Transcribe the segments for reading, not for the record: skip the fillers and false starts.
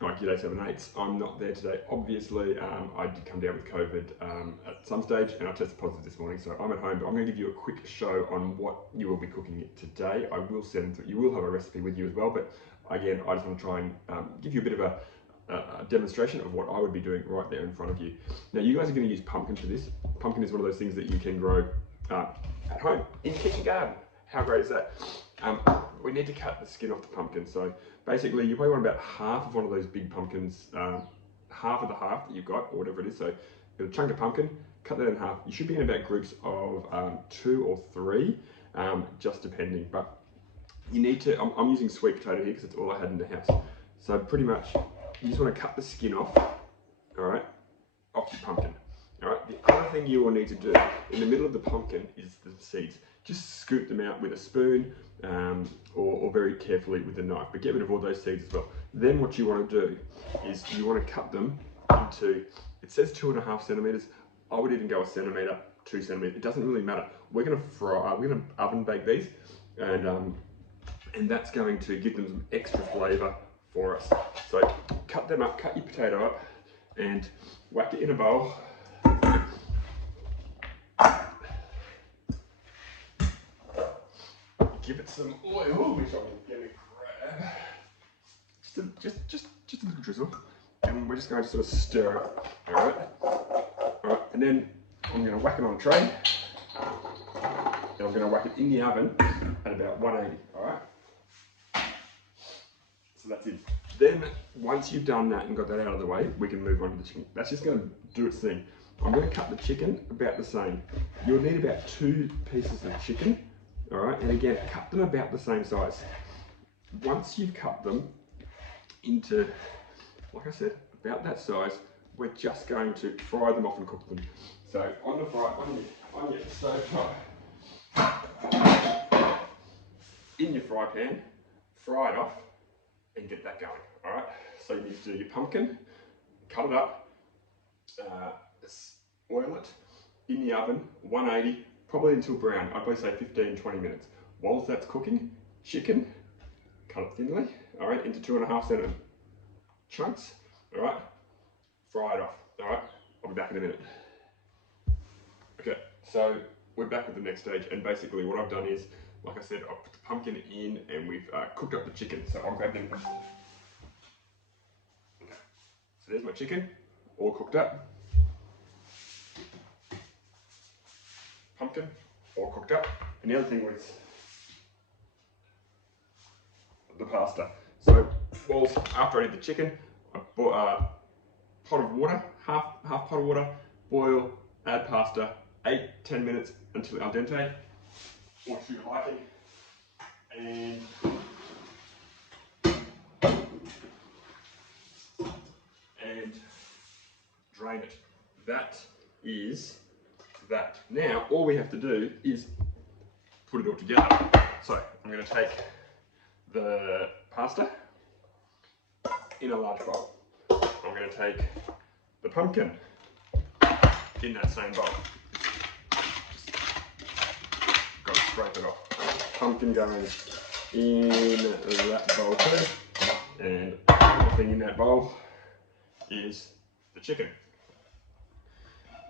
like year 7/8. I'm not there today. Obviously, I did come down with COVID at some stage, and I tested positive this morning, so I'm at home. But I'm going to give you a quick show on what you will be cooking today. I will you will have a recipe with you as well, but again, I just want to try and give you a bit of a demonstration of what I would be doing right there in front of you. Now, you guys are going to use pumpkin for this. Pumpkin is one of those things that you can grow at home in your kitchen garden. How great is that? We need to cut the skin off the pumpkin. So basically, you probably want about half of one of those big pumpkins, half of the half that you've got, or whatever it is. So you've got a chunk of pumpkin, cut that in half. You should be in about groups of 2 or 3, just depending. But you need to, I'm using sweet potato here because it's all I had in the house. So pretty much, you just want to cut the skin off, all right, off your pumpkin. All right. The other thing you will need to do in the middle of the pumpkin is the seeds. Just scoop them out with a spoon or very carefully with a knife, but get rid of all those seeds as well. Then what you want to do is you want to cut them into, it says 2.5 centimeters. I would even go 1 centimeter, 2 centimeters. It doesn't really matter. We're going to oven bake these, and that's going to give them some extra flavor for us. So cut them up, cut your potato up, and whack it in a bowl. Give it some oil, which I'm going to grab. Just a little drizzle, and we're just going to sort of stir it. All right, and then I'm going to whack it on a tray, and I'm going to whack it in the oven at about 180. All right. So that's it. Then once you've done that and got that out of the way, we can move on to the chicken. That's just going to do its thing. I'm going to cut the chicken about the same. You'll need about 2 pieces of chicken. All right, and again, cut them about the same size. Once you've cut them into, like I said, about that size, we're just going to fry them off and cook them. So on the fry, on your stove top, in your fry pan, fry it off, and get that going. All right. So you need to do your pumpkin, cut it up, oil it in the oven, 180. Probably until brown. I'd probably say 15-20 minutes. Whilst that's cooking, chicken, cut it thinly, all right, into 2.5 centimeter chunks, all right, fry it off, all right. I'll be back in a minute. Okay, so we're back at the next stage, and basically what I've done is, like I said, I've put the pumpkin in, and we've cooked up the chicken. So I'll grab them. Okay, so there's my chicken, all cooked up. Pumpkin, all cooked up. And the other thing was the pasta. So, whilst after I did the chicken, I bought a pot of water, half pot of water, boil, add pasta, 8-10 minutes until al dente, or to your liking, and drain it. That is that. Now, all we have to do is put it all together. So, I'm going to take the pasta in a large bowl. I'm going to take the pumpkin in that same bowl. Got to scrape it off. Pumpkin going in that bowl too. And the thing in that bowl is the chicken.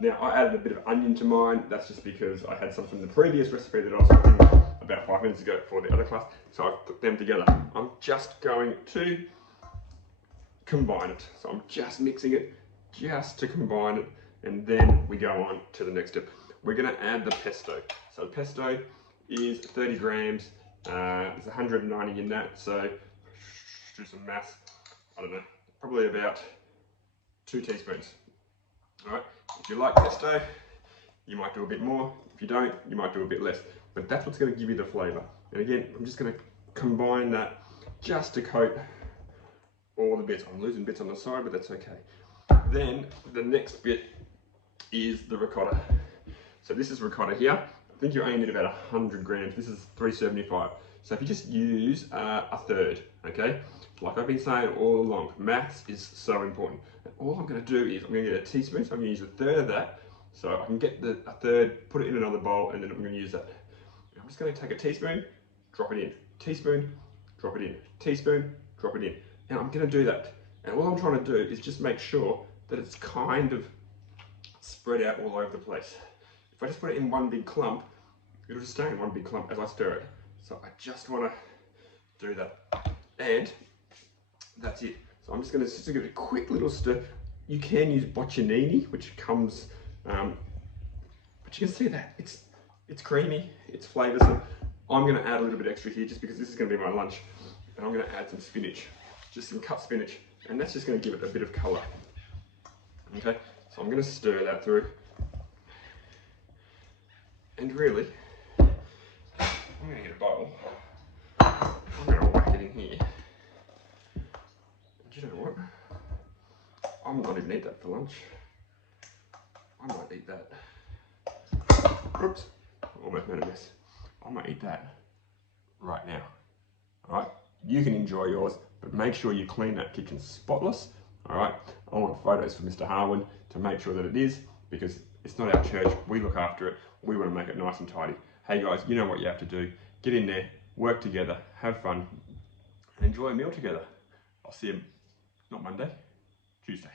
Now, I added a bit of onion to mine. That's just because I had some from the previous recipe that I was cooking about 5 minutes ago for the other class. So I've put them together. I'm just going to combine it. So I'm just mixing it just to combine it. And then we go on to the next step. We're going to add the pesto. So the pesto is 30 grams. There's 190 in that. So do some maths. I don't know, probably about 2 teaspoons. All right. If you like pesto, you might do a bit more. If you don't, you might do a bit less. But that's what's going to give you the flavour. And again, I'm just going to combine that just to coat all the bits. I'm losing bits on the side, but that's okay. Then the next bit is the ricotta. So this is ricotta here. I think you only need about 100 grams. This is 375. So if you just use a third, okay? Like I've been saying all along, maths is so important. And all I'm going to do is I'm going to get a teaspoon, so I'm going to use a third of that. So I can get a third, put it in another bowl, and then I'm going to use that. I'm just going to take a teaspoon, drop it in. Teaspoon, drop it in. Teaspoon, drop it in. And I'm going to do that And all I'm trying to do is just make sure that it's kind of spread out all over the place. If I just put it in one big clump, it'll just stay in one big clump as I stir it. So I just want to do that. And that's it. So I'm just going to give it a quick little stir. You can use boccianini, which comes, but you can see that it's creamy, it's flavoursome. I'm going to add a little bit extra here just because this is going to be my lunch. And I'm going to add some spinach, just some cut spinach. And that's just going to give it a bit of colour. Okay, so I'm going to stir that through. And really, I'm going to get a bowl. I'm going to whack it in here. And you know what? I might not even eat that for lunch. I might eat that. Oops, almost made a mess. I might eat that right now. Alright, you can enjoy yours, but make sure you clean that kitchen spotless. Alright, I want photos for Mr. Harwin to make sure that it is, because it's not our church, we look after it, we want to make it nice and tidy. Hey guys, you know what you have to do. Get in there, work together, have fun, and enjoy a meal together. I'll see you, not Monday, Tuesday.